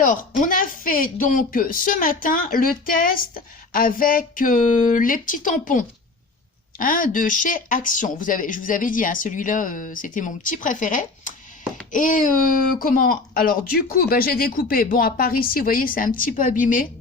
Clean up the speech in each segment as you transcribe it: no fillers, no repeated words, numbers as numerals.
Alors, on a fait donc ce matin le test avec les petits tampons hein, de chez Action. Je vous avais dit, hein, celui-là, c'était mon petit préféré. Et comment? Alors, du coup, bah, j'ai découpé. Bon, à part ici, vous voyez, c'est un petit peu abîmé.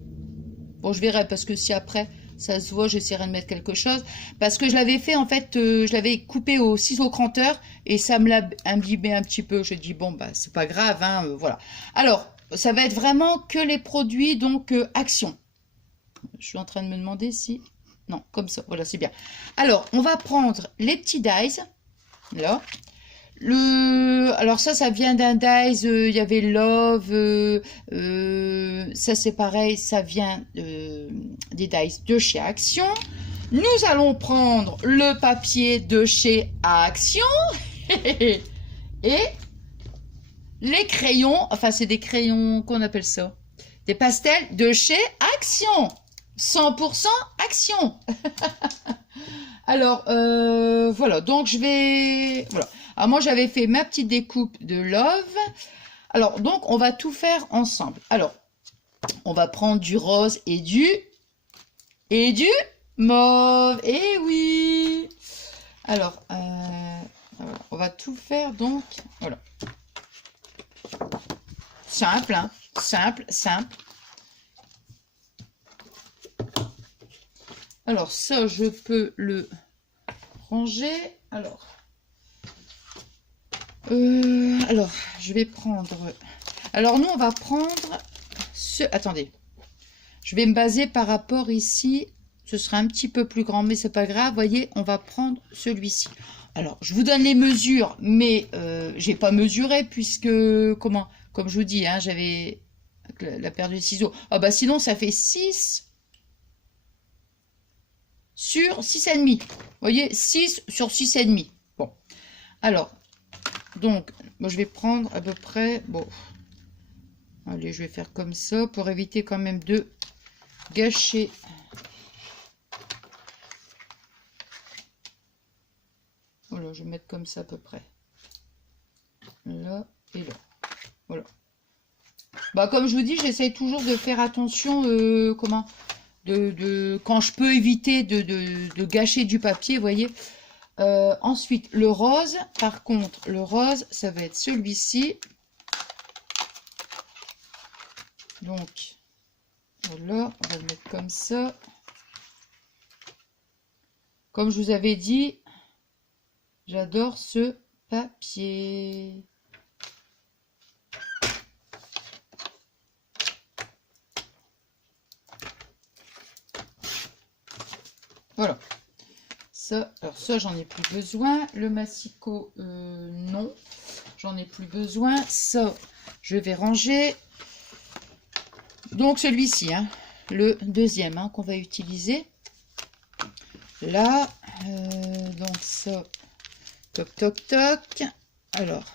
Bon, je verrai parce que si après ça se voit, j'essaierai de mettre quelque chose. Parce que je l'avais fait, en fait, je l'avais coupé au ciseau cranteur et ça me l'a imbibé un petit peu. J'ai dit, bon, bah, c'est pas grave, hein, voilà. Alors, ça va être vraiment que les produits, donc, Action. Je suis en train de me demander si... Non, comme ça, voilà, c'est bien. Alors, on va prendre les petits dies, là. Alors ça vient d'un dies, il y avait Love, ça c'est pareil, ça vient des dies de chez Action. Nous allons prendre le papier de chez Action et les crayons, enfin c'est des crayons, qu'on appelle ça? Des pastels de chez Action, 100% Action. Alors, voilà, donc je vais... Voilà. Alors moi, j'avais fait ma petite découpe de Love. Alors, donc, on va tout faire ensemble. Alors, on va prendre du rose et du mauve. Eh oui! Alors, voilà, on va tout faire, donc, voilà. Simple, hein? Simple, simple. Alors, ça, je peux le ranger. Alors, je vais prendre... Alors, nous, on va prendre ce... Attendez. Je vais me baser par rapport ici. Ce sera un petit peu plus grand, mais c'est pas grave. Vous voyez, on va prendre celui-ci. Alors, je vous donne les mesures, mais j'ai pas mesuré puisque... Comment? Comme je vous dis, hein, j'avais la paire de ciseaux. Ah bah sinon, ça fait 6... sur 6,5. Vous voyez, 6 sur 6,5. Bon. Alors, donc, moi, je vais prendre à peu près... Bon. Allez, je vais faire comme ça pour éviter quand même de gâcher. Voilà, je vais mettre comme ça à peu près. Là et là. Voilà. Bah, comme je vous dis, j'essaye toujours de faire attention, comment... quand je peux éviter de gâcher du papier, vous voyez. Ensuite, le rose, par contre, le rose, ça va être celui-ci. Donc, voilà, on va le mettre comme ça. Comme je vous avais dit, j'adore ce papier. Voilà. Ça, alors ça, j'en ai plus besoin. Le massicot, non. J'en ai plus besoin. Ça, je vais ranger. Donc, celui-ci, hein, le deuxième hein, qu'on va utiliser. Là, donc ça, toc, toc, toc. Alors,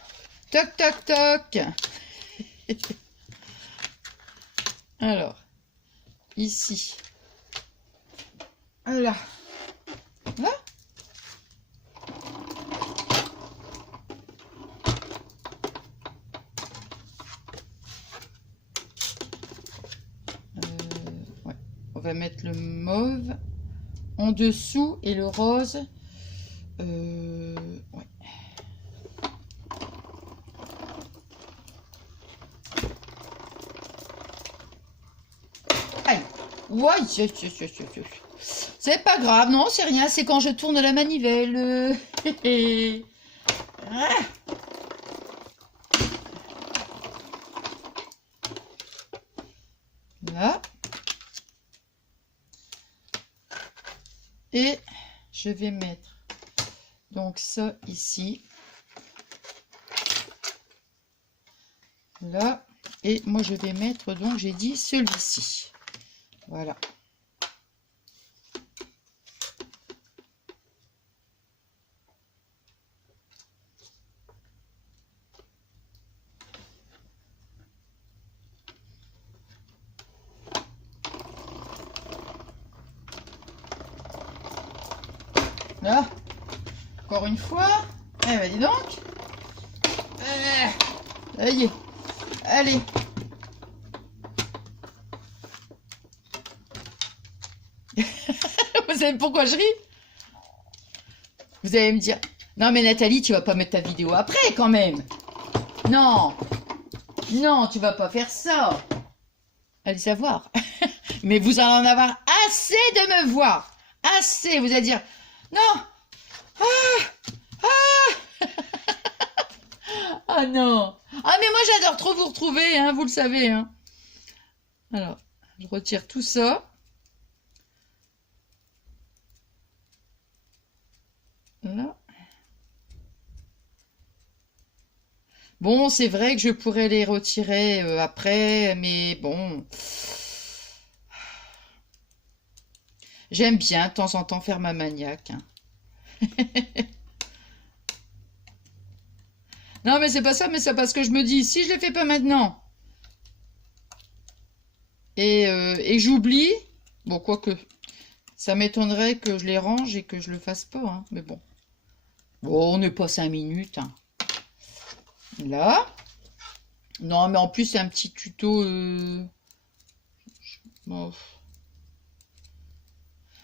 toc, toc, toc. Alors, ici. Voilà. Là. Ouais. On va mettre le mauve en dessous et le rose. Ouais. Allez. Ouais, c'est pas grave, non, c'est rien, c'est quand je tourne la manivelle. Là. Et je vais mettre donc ça ici. Là. Et moi, je vais mettre, donc, j'ai dit celui-ci. Voilà. Là, encore une fois. Eh ben dis donc. Ça y est. Allez. savez pourquoi je ris? Vous allez me dire, non mais Nathalie, tu vas pas mettre ta vidéo après quand même. Non, non, tu vas pas faire ça. Allez savoir. Mais vous allez en avoir assez de me voir. Assez, vous allez dire, non. Ah non. Ah mais moi j'adore trop vous retrouver, hein, vous le savez. Hein. Alors, je retire tout ça. Là. Bon, c'est vrai que je pourrais les retirer après, mais bon. J'aime bien de temps en temps faire ma maniaque. Hein. Non, mais c'est pas ça, mais c'est parce que je me dis, si je les fais pas maintenant, et j'oublie, bon, quoique, ça m'étonnerait que je les range et que je le fasse pas, hein, mais bon. Bon, on n'est pas 5 minutes, hein. Là. Non, mais en plus, c'est un petit tuto. Bon.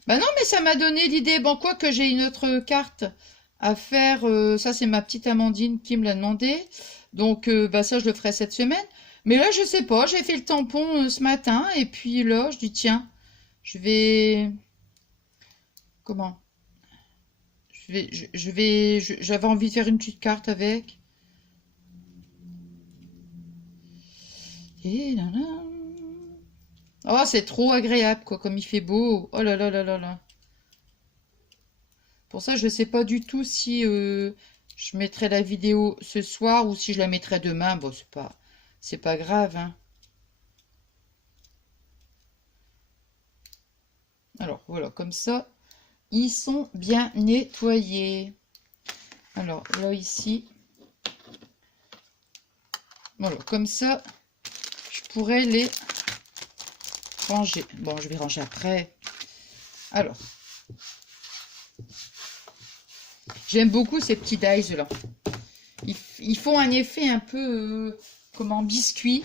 Bah non, mais ça m'a donné l'idée. Bon, quoi que j'ai une autre carte à faire. Ça, c'est ma petite Amandine qui me l'a demandé. Donc, bah ça, je le ferai cette semaine. Mais là, je sais pas. J'ai fait le tampon ce matin. Et puis là, je dis, tiens, je vais... Comment? J'avais envie de faire une petite carte avec. Et là là. Oh, c'est trop agréable, quoi, comme il fait beau. Oh là là là là là. Pour ça, je ne sais pas du tout si je mettrai la vidéo ce soir ou si je la mettrai demain. Bon, c'est pas grave, hein. Alors, voilà, comme ça, ils sont bien nettoyés. Alors, là, ici. Voilà, comme ça, je pourrais les ranger. Bon, je vais ranger après. Alors, j'aime beaucoup ces petits dies là. Ils font un effet un peu, comment, biscuit.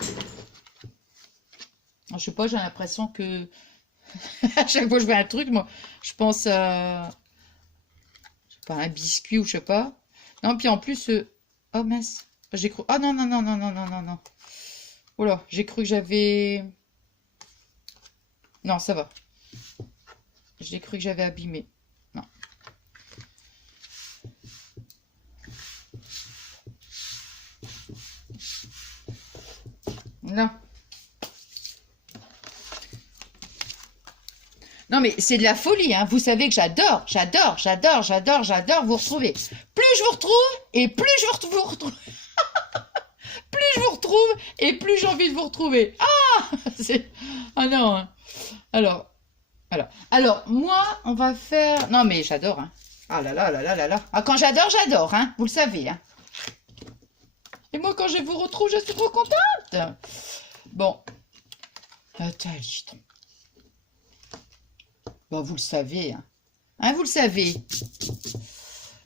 Alors, je sais pas, j'ai l'impression que à chaque fois que je vois un truc, moi, je pense à, je sais pas, un biscuit ou je sais pas. Non, puis en plus, oh mince, j'ai cru, oh non, non, non, non, non, non, non, non. Oh là, j'ai cru que j'avais, non, ça va. J'ai cru que j'avais abîmé. Non. Non. Non, mais c'est de la folie, hein. Vous savez que j'adore vous retrouver. Plus je vous retrouve, et plus je vous retrouve. Plus je vous retrouve, et plus j'ai envie de vous retrouver. Ah, ah non. Hein. Alors, moi, on va faire... Non, mais j'adore, hein. Ah là là là là là là. Ah, quand j'adore, hein. Vous le savez, hein. Et moi, quand je vous retrouve, je suis trop contente. Bon. Nathalie. Bon, vous le savez, hein. Hein, vous le savez.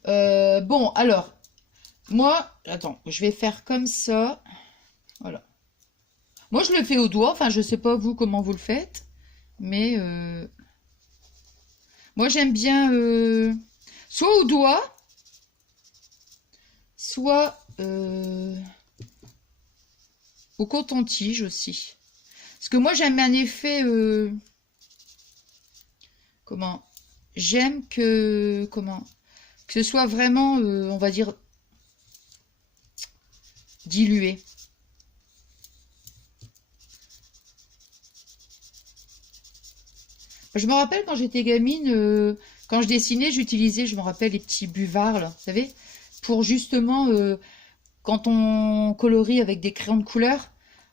Bon, alors, moi, attends, je vais faire comme ça. Voilà. Moi, je le fais au doigt. Enfin, je sais pas vous comment vous le faites. Mais moi, j'aime bien soit au doigt, soit au coton-tige aussi. Parce que moi, j'aime un effet... comment? J'aime que... Comment? Que ce soit vraiment, on va dire, dilué. Je me rappelle quand j'étais gamine, quand je dessinais, j'utilisais, je me rappelle, les petits buvards, là, vous savez, pour justement, quand on colorie avec des crayons de couleur,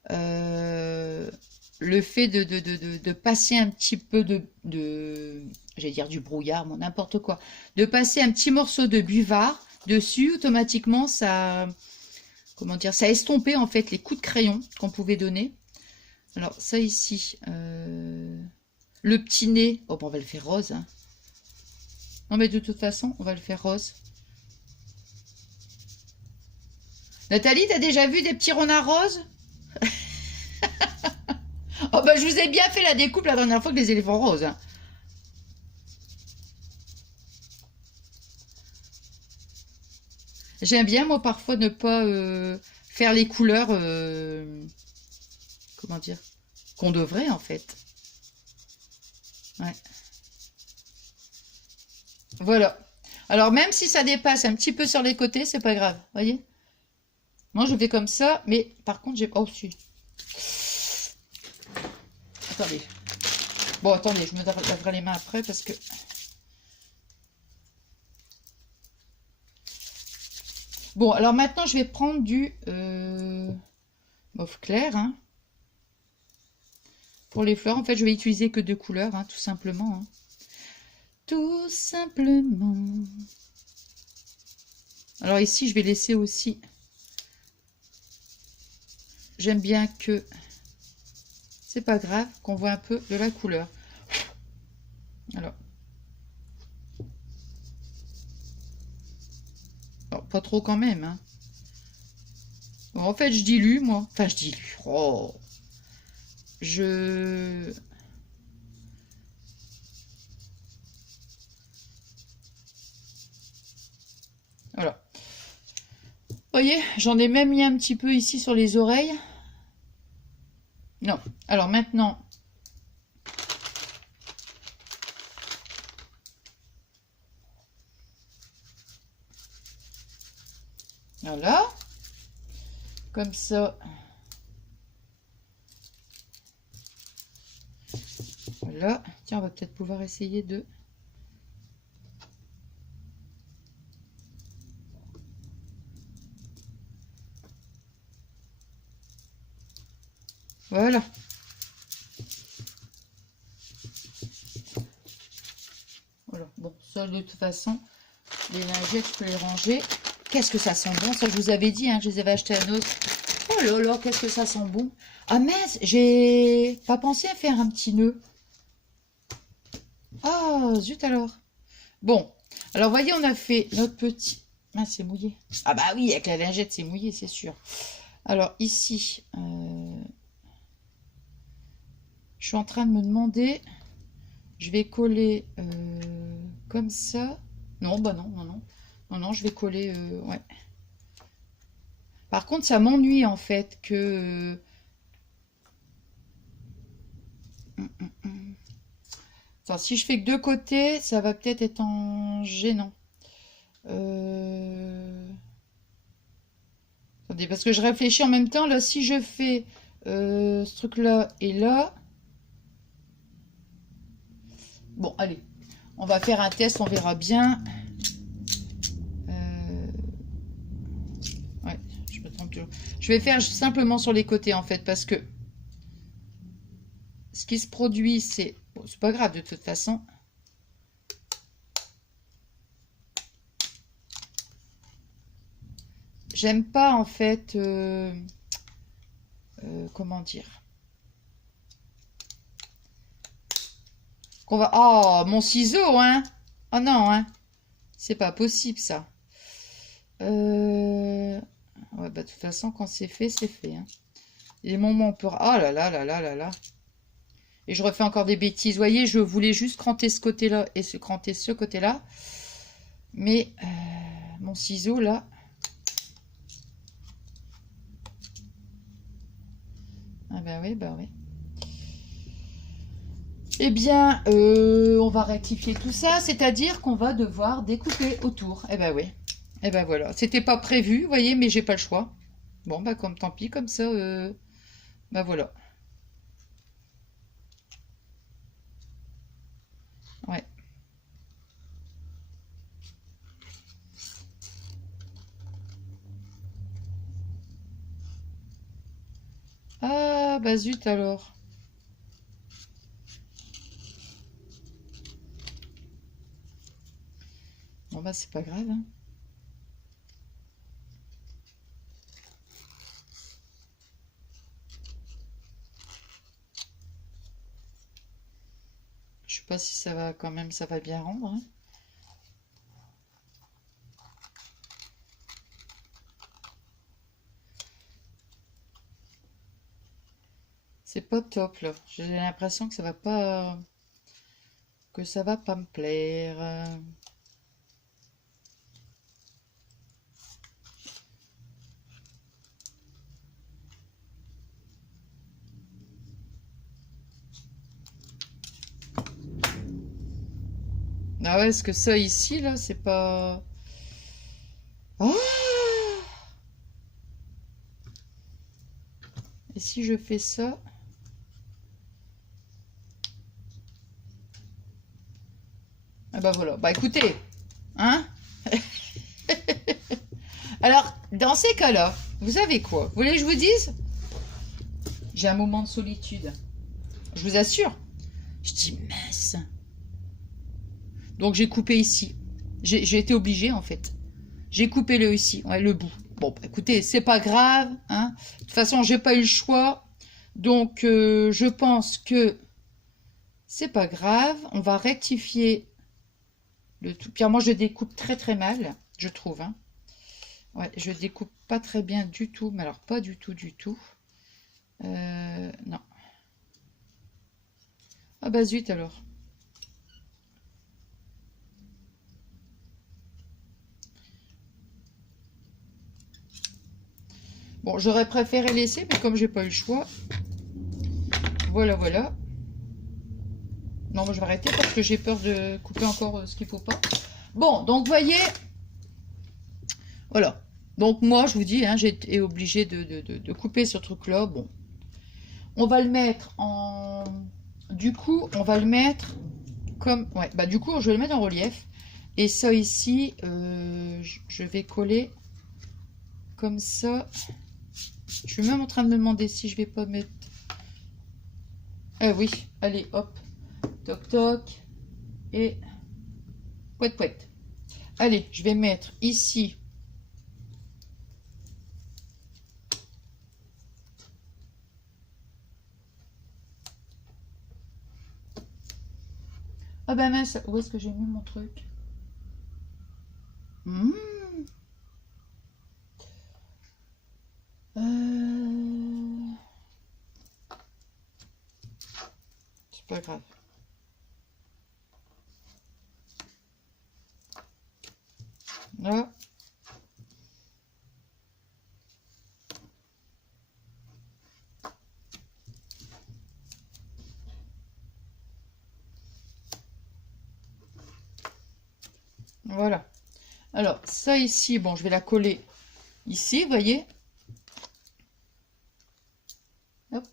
le fait de passer un petit peu j'allais dire du brouillard, bon, n'importe quoi, de passer un petit morceau de buvard dessus, automatiquement, ça, comment dire, ça estompait en fait les coups de crayon qu'on pouvait donner. Alors, ça ici, le petit nez, oh, bon, on va le faire rose. Hein. Non, mais de toute façon, on va le faire rose. Nathalie, t'as déjà vu des petits renards roses? Oh, bah, je vous ai bien fait la découpe la dernière fois que les éléphants roses. Hein. J'aime bien, moi, parfois, ne pas faire les couleurs, comment dire, qu'on devrait, en fait. Ouais. Voilà. Alors, même si ça dépasse un petit peu sur les côtés, c'est pas grave. Voyez? Moi, je fais comme ça, mais par contre, j'ai... Oh, si. Attendez. Bon, attendez, je me laverai les mains après parce que... Bon, alors maintenant, je vais prendre du mauve clair. Hein. Pour les fleurs, en fait, je vais utiliser que deux couleurs, hein, tout simplement. Hein. Tout simplement. Alors ici, je vais laisser aussi... J'aime bien que... C'est pas grave qu'on voit un peu de la couleur. Alors... Alors, pas trop quand même. Hein. Bon, en fait, je dilue, moi. Enfin, je dilue. Oh. Je... Voilà. Vous voyez, j'en ai même mis un petit peu ici sur les oreilles. Non. Alors maintenant... Voilà. Comme ça. Voilà. Tiens, on va peut-être pouvoir essayer de... Voilà. Voilà. Bon, ça, de toute façon, les lingettes, je peux les ranger. Qu'est-ce que ça sent bon. Ça, je vous avais dit, hein, je les avais achetés à Noël. Oh là là, qu'est-ce que ça sent bon. Ah mince, j'ai pas pensé à faire un petit nœud. Ah, zut alors. Bon, alors voyez, on a fait notre petit... Ah, c'est mouillé. Ah bah oui, avec la lingette, c'est mouillé, c'est sûr. Alors ici, je suis en train de me demander... Je vais coller comme ça. Non, bah non, non, non. Non, non, je vais coller... ouais. Par contre, ça m'ennuie en fait que... Enfin, si je fais que deux côtés, ça va peut-être être en gênant. Attendez, parce que je réfléchis en même temps. Là, si je fais ce truc-là et là... Bon, allez. On va faire un test, on verra bien. Ouais, je me trompe toujours. Je vais faire simplement sur les côtés, en fait, parce que ce qui se produit, c'est... Bon, c'est pas grave, de toute façon. J'aime pas, en fait... comment dire qu'on va... Oh, mon ciseau, hein. Oh non, hein. C'est pas possible, ça. Ouais, bah, de toute façon, quand c'est fait, c'est fait. Hein. Les moments où on peut... Oh là là là là là là. Et je refais encore des bêtises. Vous voyez, je voulais juste cranter ce côté-là et se cranter ce côté-là. Mais mon ciseau, là... Ah bah oui, bah oui. Eh bien, on va rectifier tout ça, c'est-à-dire qu'on va devoir découper autour. Eh ben oui. Eh ben voilà. C'était pas prévu, vous voyez, mais j'ai pas le choix. Bon, bah comme tant pis, comme ça, bah voilà. Ouais. Ah, bah zut alors. Bon, bah c'est pas grave, hein. Je sais pas si ça va quand même, ça va bien rendre, hein. C'est pas top, là. J'ai l'impression que ça va pas... que ça va pas me plaire. Ah ouais, est-ce que ça ici, là, c'est pas... Ah! Et si je fais ça? Ah bah voilà. Bah écoutez, hein? Alors, dans ces cas-là, vous savez quoi? Vous voulez que je vous dise? J'ai un moment de solitude. Je vous assure. Je dis, mince. Donc j'ai coupé ici. J'ai été obligée en fait. J'ai coupé le ici, ouais, le bout. Bon, bah, écoutez, c'est pas grave, hein. De toute façon, j'ai pas eu le choix. Donc je pense que c'est pas grave. On va rectifier le tout. Puis moi, je découpe très très mal, je trouve, hein. Ouais, je découpe pas très bien du tout, mais alors pas du tout, du tout. Non. Ah bah zut alors. Bon, j'aurais préféré laisser, mais comme j'ai pas eu le choix, voilà, voilà. Non, moi je vais arrêter parce que j'ai peur de couper encore ce qu'il faut pas. Bon, donc voyez, voilà. Donc moi, je vous dis, hein, j'ai été obligée de couper ce truc-là. Bon, on va le mettre en... Du coup, on va le mettre comme... Ouais, bah du coup, je vais le mettre en relief. Et ça ici, je vais coller comme ça. Je suis même en train de me demander si je vais pas mettre... Ah oui, allez, hop. Toc toc. Et... Pouet pouet. Allez, je vais mettre ici... Ah ben mince, où est-ce que j'ai mis mon truc? Mmh. C'est pas grave. Là. Voilà. Alors, ça ici, bon, je vais la coller ici, vous voyez. Hop.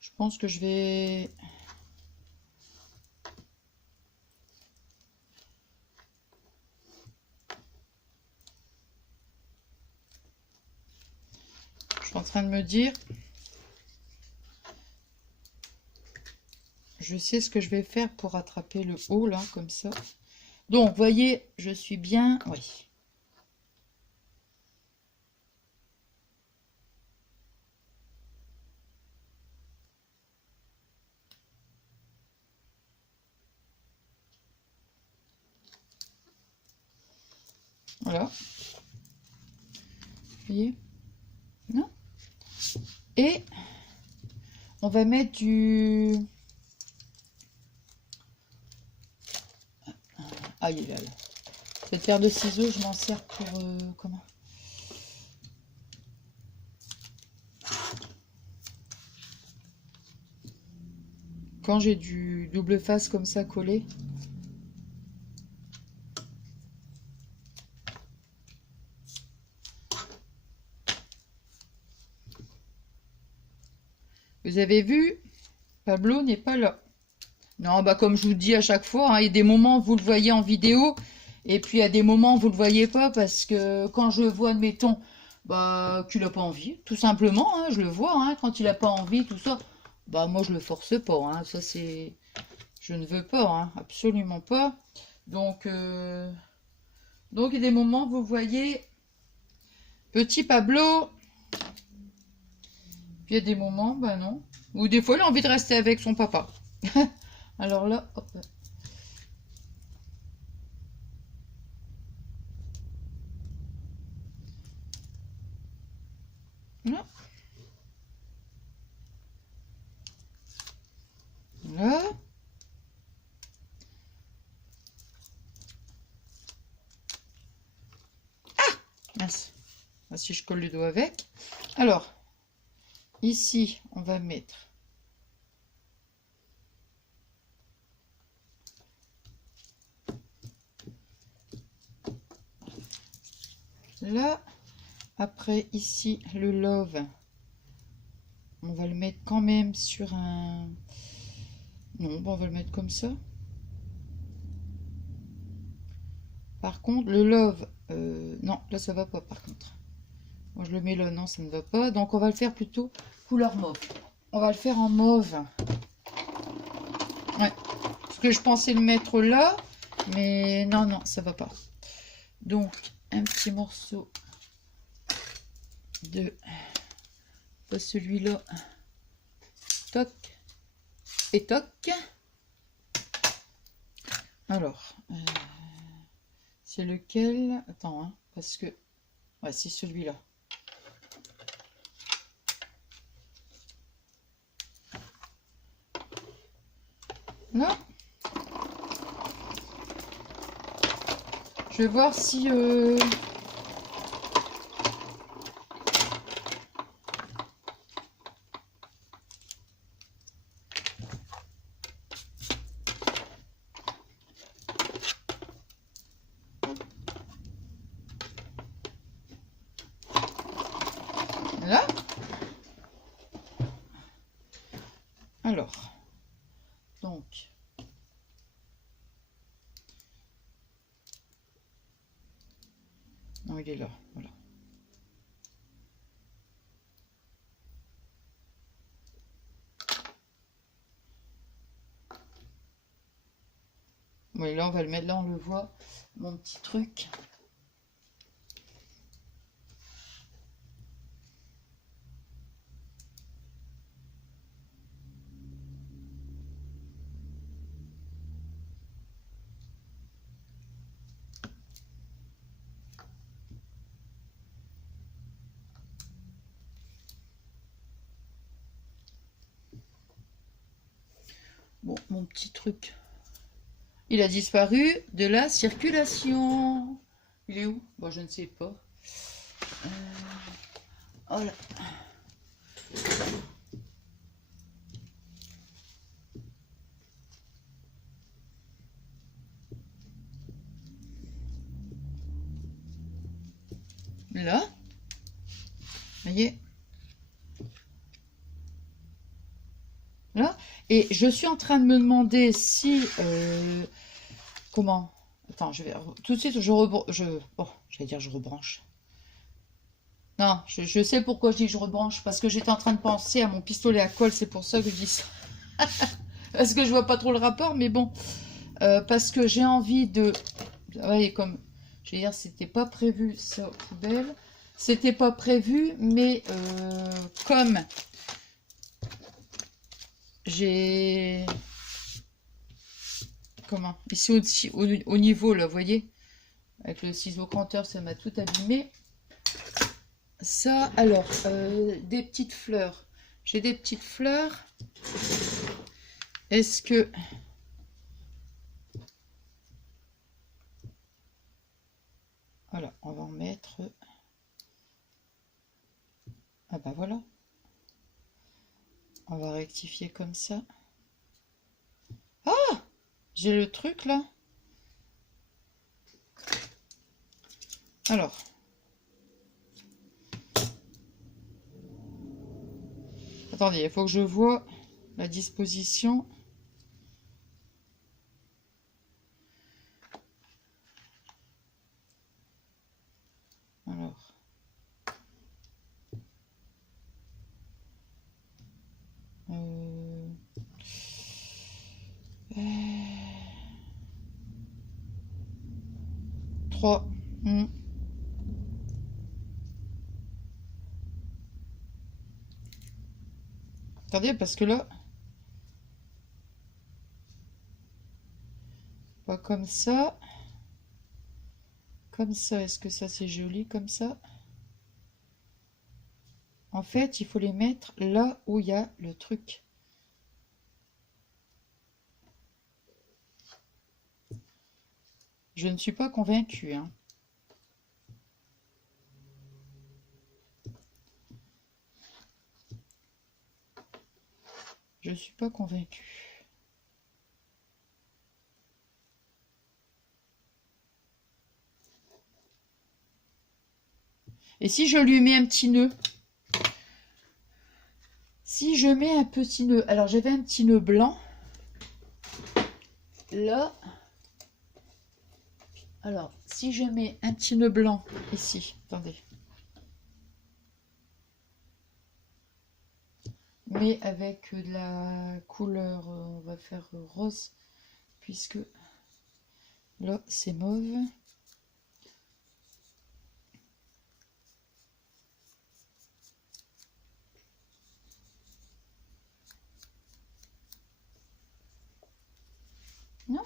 Je pense que je vais... Je suis en train de me dire... Je sais ce que je vais faire pour attraper le haut, là, comme ça. Donc, vous voyez, je suis bien... Oui. Voilà. Vous voyez? Non? Et on va mettre du... Aïe, aïe, aïe. Cette paire de ciseaux, je m'en sers pour... comment? Quand j'ai du double face comme ça collé. Vous avez vu? Pablo n'est pas là. Non, bah comme je vous dis à chaque fois, hein, il y a des moments où vous le voyez en vidéo, et puis il y a des moments où vous le voyez pas, parce que quand je vois, admettons, bah qu'il a pas envie, tout simplement, hein, je le vois, hein, quand il a pas envie, tout ça, bah moi je le force pas, hein, ça c'est... Je ne veux pas, hein, absolument pas. Donc, donc il y a des moments où vous voyez petit Pablo, puis il y a des moments, bah non, ou des fois il a envie de rester avec son papa. Alors là, hop. Là. Là. Mince. Si je colle le doigt avec. Alors, Ici, on va mettre là. Après, ici, le love, on va le mettre quand même sur un... Non, bon, on va le mettre comme ça. Par contre, le love, non, là, ça va pas, par contre. Moi, je le mets là, non, ça ne va pas. Donc, on va le faire plutôt couleur mauve. On va le faire en mauve. Ouais, parce que je pensais le mettre là, mais non, non, ça va pas. Donc, un petit morceau de celui-là. Toc et toc. Alors, c'est lequel? Attends, hein, parce que... Ouais, c'est celui-là. Là. Je vais voir si... Là. Alors, donc... Non, il est là, voilà. Oui, là, on va le mettre, là, on le voit, mon petit truc. Bon, mon petit truc. Il a disparu de la circulation. Il est où? Bon, je ne sais pas. Oh là. Là. Vous voyez? Là. Et je suis en train de me demander si... comment? Attends, je vais... Tout de suite, bon, j'allais dire je rebranche. Non, je sais pourquoi je dis je rebranche. Parce que j'étais en train de penser à mon pistolet à colle. C'est pour ça que je dis ça. Parce que je vois pas trop le rapport, mais bon. Parce que j'ai envie de... Vous voyez, comme... Je veux dire, c'était pas prévu, ça, poubelle. C'était pas prévu, mais comme j'ai... Comment? Ici, au niveau, là, vous voyez? Avec le ciseau cranteur, ça m'a tout abîmé. Ça, alors, des petites fleurs. J'ai des petites fleurs. Est-ce que... Voilà, on va en mettre... Ah bah voilà. On va rectifier comme ça. Ah! J'ai le truc là. Alors. Attendez, il faut que je vois la disposition. Alors. 3. Attendez, parce que là... Pas comme ça. Comme ça, est-ce que ça c'est joli comme ça? En fait, il faut les mettre là où il y a le truc. Je ne suis pas convaincue, hein. Je suis pas convaincue. Et si je lui mets un petit nœud? Si je mets un petit nœud, alors j'avais un petit nœud blanc. Là. Alors, si je mets un petit nœud blanc ici, attendez. Mais avec de la couleur, on va faire rose, puisque là c'est mauve. Non?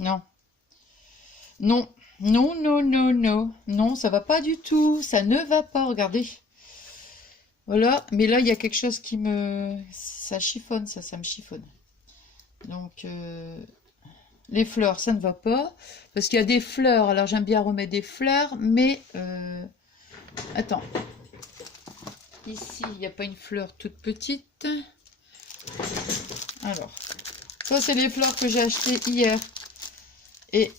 Non. Non, non, non, non, non. Non, ça va pas du tout. Ça ne va pas, regardez. Voilà, mais là, il y a quelque chose qui me... Ça chiffonne, ça me chiffonne. Donc, les fleurs, ça ne va pas. Parce qu'il y a des fleurs. Alors, j'aime bien remettre des fleurs, mais... Attends. Ici, il n'y a pas une fleur toute petite. Alors, ça, c'est les fleurs que j'ai achetées hier. Et...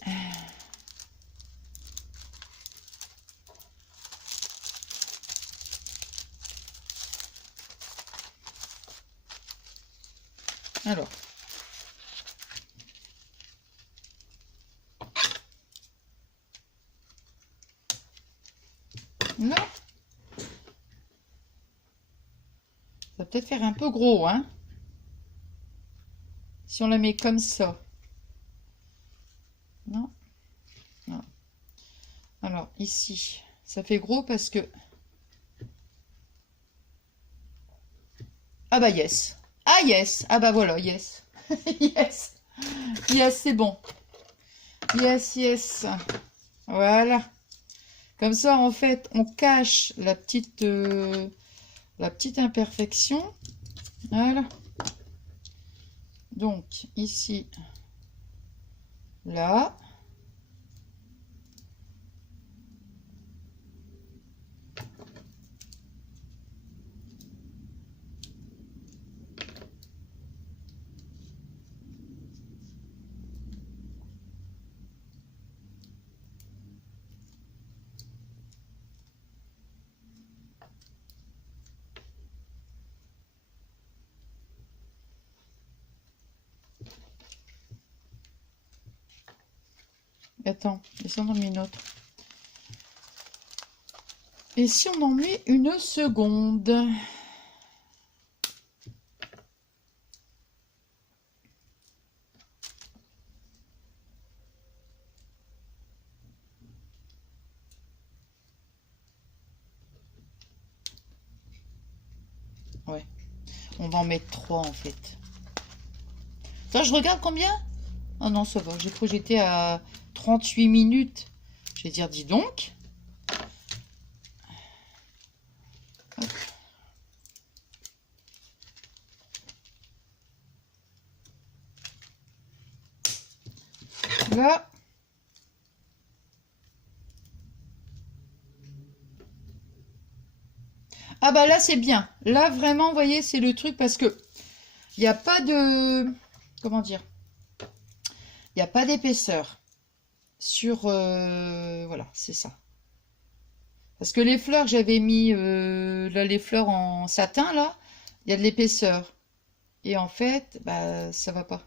Alors... Là. Ça va peut-être faire un peu gros, hein. Si on la met comme ça. Non. Non. Alors, ici, ça fait gros parce que... Ah bah yes. Ah yes. Ah bah voilà, yes. Yes. Yes, c'est bon. Yes, yes. Voilà. Comme ça, en fait, on cache la petite imperfection. Voilà. Donc, ici, là. Attends, laissons-en une autre. Et si on en met une seconde? Ouais. On va en mettre 3 en fait. Ça, je regarde combien? Oh non, ça va. J'ai cru que j'étais à 38 minutes. Je vais dire, dis donc. Hop. Là. Ah bah là, c'est bien. Là, vraiment, vous voyez, c'est le truc parce que il n'y a pas de... Comment dire? Il n'y a pas d'épaisseur sur... voilà, c'est ça. Parce que les fleurs que j'avais mis, là, les fleurs en satin, là, il y a de l'épaisseur. Et en fait, bah, ça va pas.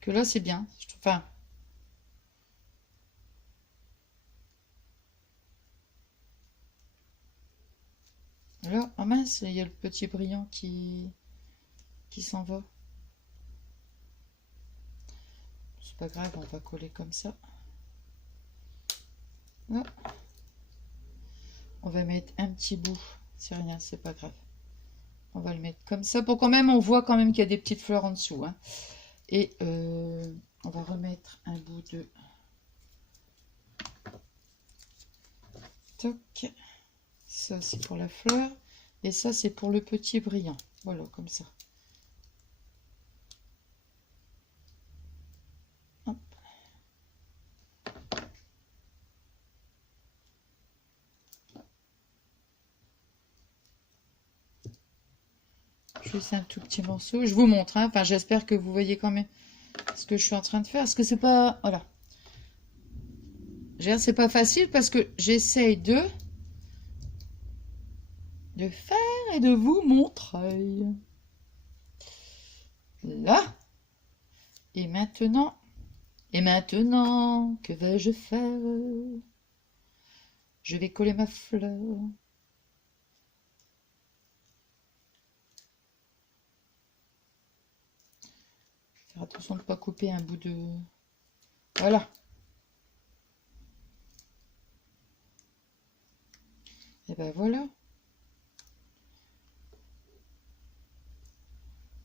Que là, c'est bien. Enfin, là, oh mince, il y a le petit brillant qui s'en va. C'est pas grave, on va coller comme ça. Là. On va mettre un petit bout. C'est rien, c'est pas grave. On va le mettre comme ça pour quand même, on voit quand même qu'il y a des petites fleurs en dessous. Hein. Et on va remettre un bout de... Toc. Ça, c'est pour la fleur. Et ça, c'est pour le petit brillant. Voilà, comme ça. Juste un tout petit morceau. Je vous montre, hein. Enfin, j'espère que vous voyez quand même ce que je suis en train de faire. Parce que c'est pas... Voilà. C'est pas facile parce que j'essaye de faire et de vous montrer. Là. Et maintenant, que vais-je faire? Je vais coller ma fleur. Faire attention de ne pas couper un bout de... Voilà. Et ben voilà.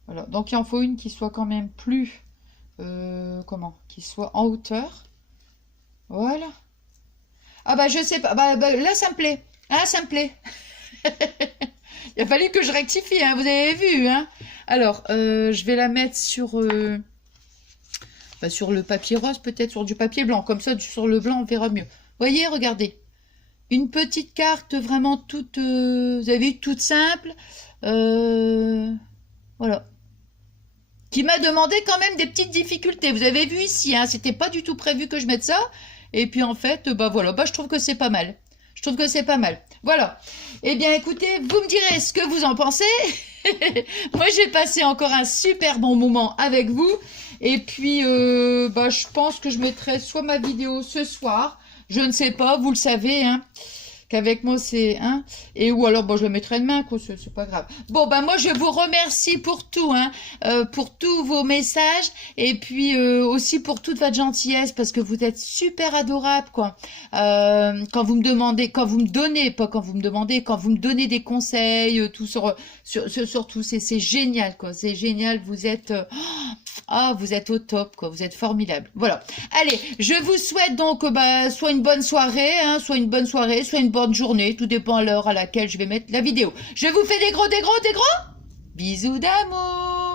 Voilà. Donc il en faut une qui soit quand même plus... qui soit en hauteur. Voilà. Ah bah je sais pas. Là ça me plaît. Ah ça me plaît. Il a fallu que je rectifie, hein, vous avez vu. Hein. Alors, je vais la mettre sur le papier rose, peut-être sur du papier blanc. Comme ça, sur le blanc, on verra mieux. Voyez, regardez. Une petite carte vraiment toute, vous avez vu, toute simple. Voilà. Qui m'a demandé quand même des petites difficultés. Vous avez vu ici, hein, c'était pas du tout prévu que je mette ça. Et puis en fait, voilà, je trouve que c'est pas mal. Je trouve que c'est pas mal. Voilà. Eh bien, écoutez, vous me direz ce que vous en pensez. Moi, j'ai passé encore un super bon moment avec vous. Et puis, je pense que je mettrai soit ma vidéo ce soir. Je ne sais pas, vous le savez, hein. Qu'avec moi c'est et ou alors je le mettrai demain, quoi, c'est pas grave. Bon moi je vous remercie pour tout, hein, pour tous vos messages et puis aussi pour toute votre gentillesse parce que vous êtes super adorable, quoi. Quand vous me demandez, quand vous me donnez des conseils, tout sur tout, c'est génial, quoi. C'est génial, vous êtes vous êtes au top, quoi. Vous êtes formidable. Voilà. Allez, je vous souhaite donc soit une bonne soirée, hein, soit une bonne journée. Tout dépend à l'heure à laquelle je vais mettre la vidéo. Je vous fais des gros bisous d'amour.